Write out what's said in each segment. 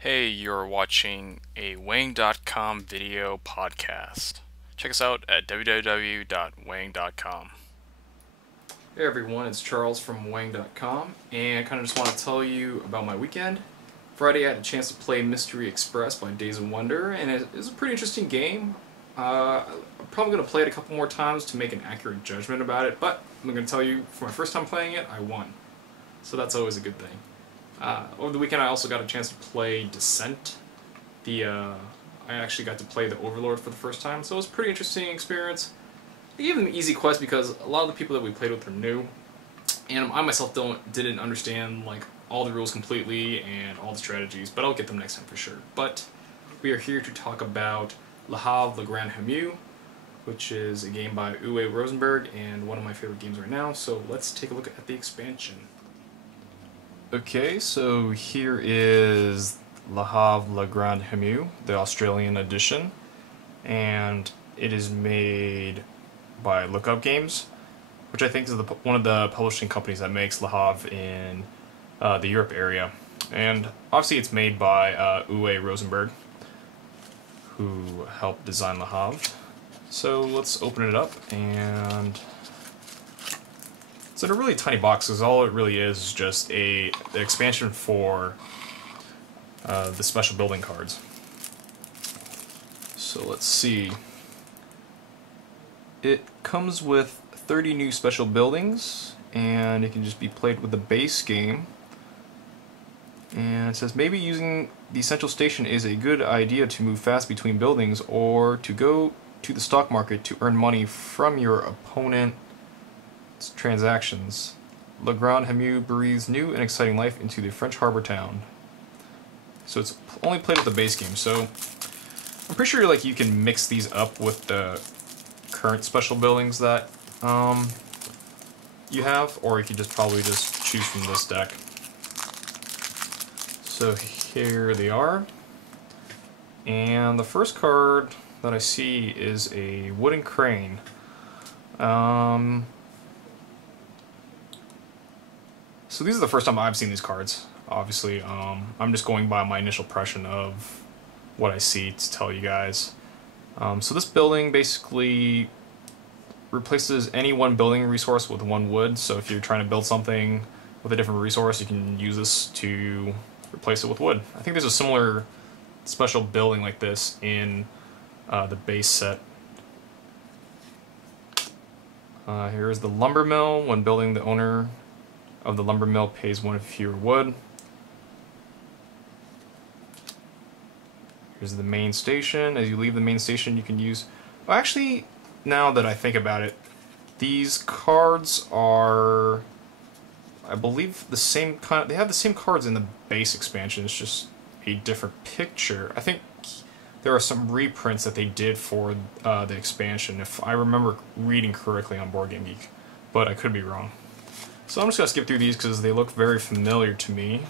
Hey, you're watching a Weighing.com video podcast. Check us out at www.weighing.com. Hey everyone, it's Charles from Weighing.com, and I kind of just want to tell you about my weekend. Friday, I had a chance to play Mystery Express by Days of Wonder, and it was a pretty interesting game. I'm probably going to play it a couple more times to make an accurate judgment about it, but I'm going to tell you, for my first time playing it, I won. So that's always a good thing. Over the weekend, I also got a chance to play Descent. I actually got to play the Overlord for the first time, so it was a pretty interesting experience. I gave them an easy quest because a lot of the people that we played with are new, and I myself didn't understand like all the rules completely and all the strategies, but I'll get them next time for sure. But we are here to talk about Le Havre, Le Grand Hameau, which is a game by Rosenberg and one of my favorite games right now. So let's take a look at the expansion. Okay, so here is Le Havre, Le Grand Hameau, the Australian edition, and it is made by Lookup Games, which I think is one of the publishing companies that makes Le Havre in the Europe area. And obviously it's made by Rosenberg, who helped design Le Havre. So let's open it up, and it's in a really tiny box because all it really is just the expansion for the special building cards. So let's see. It comes with 30 new special buildings, and it can just be played with the base game. And it says maybe using the central station is a good idea to move fast between buildings or to go to the stock market to earn money from your opponent's transactions. Le Grand Hameau breathes new and exciting life into the French harbor town. So it's only played with the base game, so I'm pretty sure like you can mix these up with the current special buildings that you have, or you could probably just choose from this deck. So here they are, and the first card that I see is a wooden crane. So these are the first time I've seen these cards. Obviously, I'm just going by my initial impression of what I see to tell you guys. So this building basically replaces any one building resource with one wood. So if you're trying to build something with a different resource, you can use this to replace it with wood. I think there's a similar special building like this in the base set. Here is the lumber mill. When building, the owner of the lumber mill pays one fewer wood. Here's the main station. As you leave the main station, you can use... Well, actually, now that I think about it, these cards are, I believe, the same kind. They have the same cards in the base expansion. It's just a different picture. I think there are some reprints that they did for the expansion, if I remember reading correctly on Board Game Geek, but I could be wrong. So I'm just gonna skip through these because they look very familiar to me.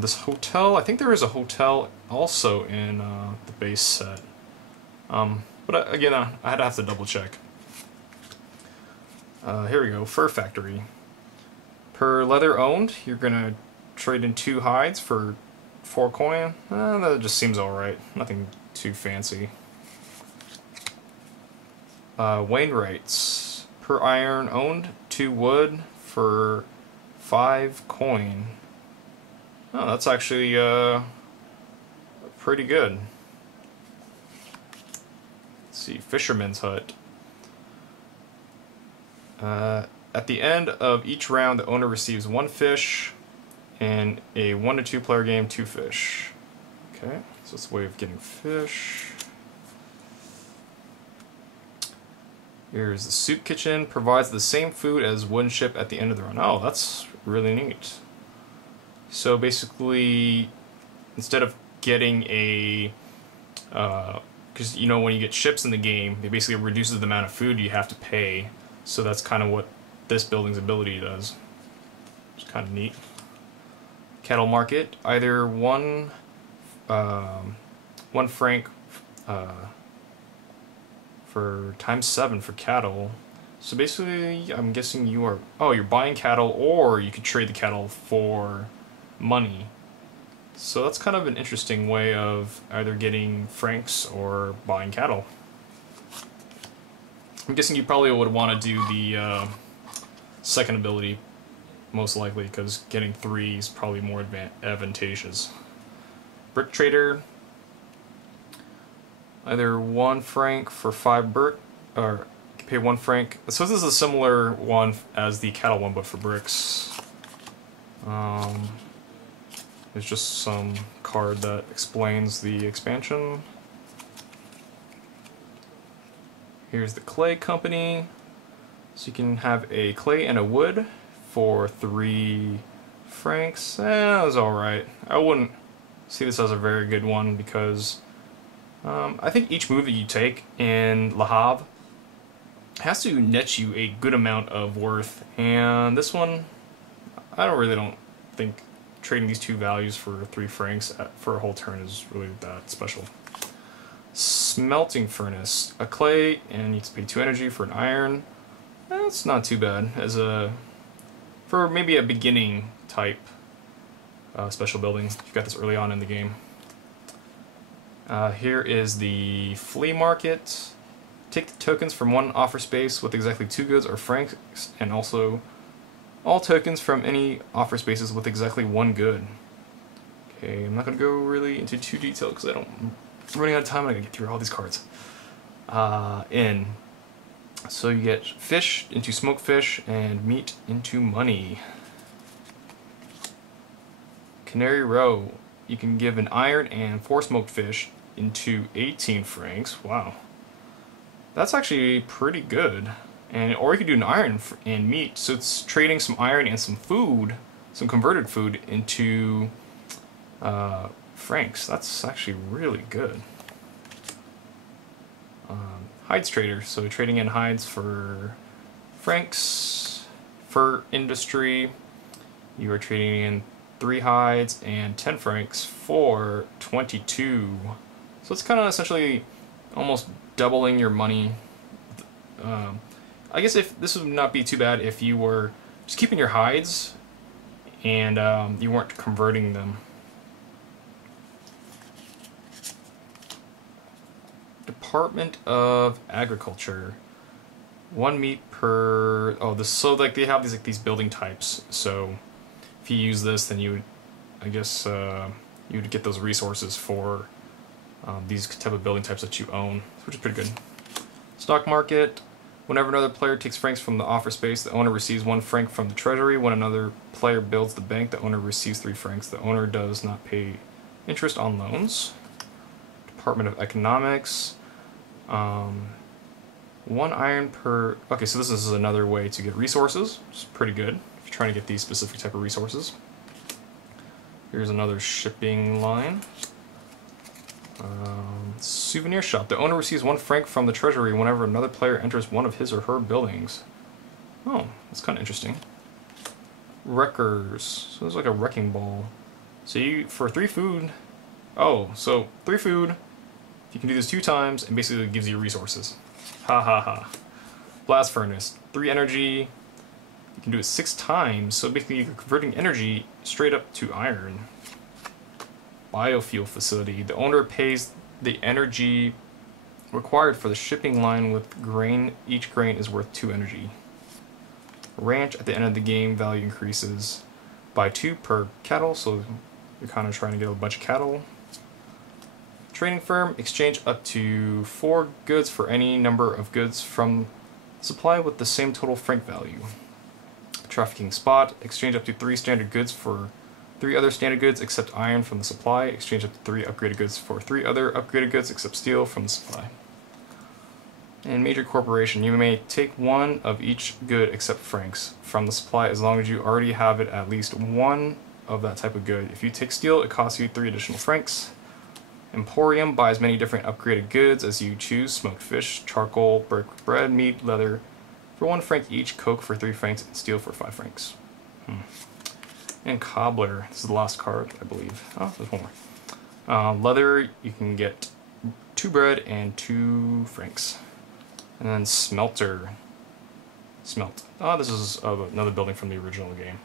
This hotel, I think there is a hotel also in the base set. But again, I'd have to double check. Here we go, Fur Factory. Per leather owned, you're gonna trade in 2 hides for 4 coin. That just seems alright. Nothing too fancy. Wainwrights. Per iron owned, 2 wood for 5 coin. Oh, that's actually pretty good. Let's see, Fisherman's Hut. At the end of each round, the owner receives 1 fish. In a 1 to 2 player game, 2 fish. Okay, so it's a way of getting fish. Here's the soup kitchen. Provides the same food as wooden ship at the end of the run. Oh, that's really neat. So basically, instead of getting a... because, you know, when you get ships in the game, it basically reduces the amount of food you have to pay. So that's kind of what this building's ability does. It's kind of neat. Cattle market, either 1 franc for times 7 for cattle. So basically, I'm guessing you're buying cattle, or you could trade the cattle for money. So that's kind of an interesting way of either getting francs or buying cattle. I'm guessing you probably would want to do the second ability, most likely, because getting 3 is probably more advantageous. Brick trader, either 1 franc for 5 brick, or you can pay 1 franc. So this is a similar one as the cattle one, but for bricks. There's just some card that explains the expansion. Here's the clay company. So you can have a clay and a wood for 3 francs. That was alright. I wouldn't see this as a very good one because I think each move that you take in Le Havre has to net you a good amount of worth, and this one, I don't think trading these 2 values for 3 francs for a whole turn is really that special. Smelting furnace, a clay, and you have to pay 2 energy for an iron. That's not too bad as for maybe a beginning type special building. You got this early on in the game. Here is the flea market. Take the tokens from 1 offer space with exactly 2 goods or francs, and also all tokens from any offer spaces with exactly 1 good. Okay, I'm not going to go really into too detail because I'm running out of time and I gotta get through all these cards. So you get fish into smoked fish and meat into money. Canary Row, you can give an iron and 4 smoked fish into 18 francs. Wow, that's actually pretty good. Or you could do an iron and meat, so it's trading some iron and some food, some converted food, into francs. That's actually really good. Hides trader, so trading in hides for francs. Fur industry, you are trading in 3 hides and 10 francs for 22. So it's kind of essentially almost doubling your money. I guess if this would not be too bad if you were just keeping your hides and you weren't converting them. Department of Agriculture. 1 meat per. Oh, this. So like they have these building types. So if you use this, then you would, I guess, you would get those resources for these type of building types that you own, which is pretty good. Stock market. Whenever another player takes francs from the offer space, the owner receives 1 franc from the treasury. When another player builds the bank, the owner receives 3 francs. The owner does not pay interest on loans. Department of Economics. 1 iron per. Okay, so this is another way to get resources, which is pretty good if you're trying to get these specific type of resources. Here's another shipping line. Souvenir shop. The owner receives 1 franc from the treasury whenever another player enters one of his or her buildings. Oh, that's kind of interesting. Wreckers. So there's like a wrecking ball. So you, for 3 food. Oh, so 3 food. You can do this 2 times and basically it gives you resources. Ha ha ha. Blast furnace. 3 energy. You can do it 6 times. So basically you're converting energy straight up to iron. Biofuel facility. The owner pays the energy required for the shipping line with grain. Each grain is worth 2 energy. Ranch. At the end of the game, value increases by 2 per cattle, so you're kind of trying to get a bunch of cattle. Trading firm. Exchange up to 4 goods for any number of goods from supply with the same total franc value. Trafficking spot. Exchange up to 3 standard goods for 3 other standard goods except iron from the supply. Exchange up to 3 upgraded goods for 3 other upgraded goods except steel from the supply. And major corporation. You may take 1 of each good except francs from the supply as long as you already have it at least 1 of that type of good. If you take steel, it costs you 3 additional francs. Emporium. Buy as many different upgraded goods as you choose. Smoked fish, charcoal, brick, bread, meat, leather for 1 franc each, coke for 3 francs, and steel for 5 francs. And cobbler. This is the last card, I believe. Oh, there's 1 more. Leather, you can get 2 bread and 2 francs. And then smelter. Smelt. Oh, this is another building from the original game.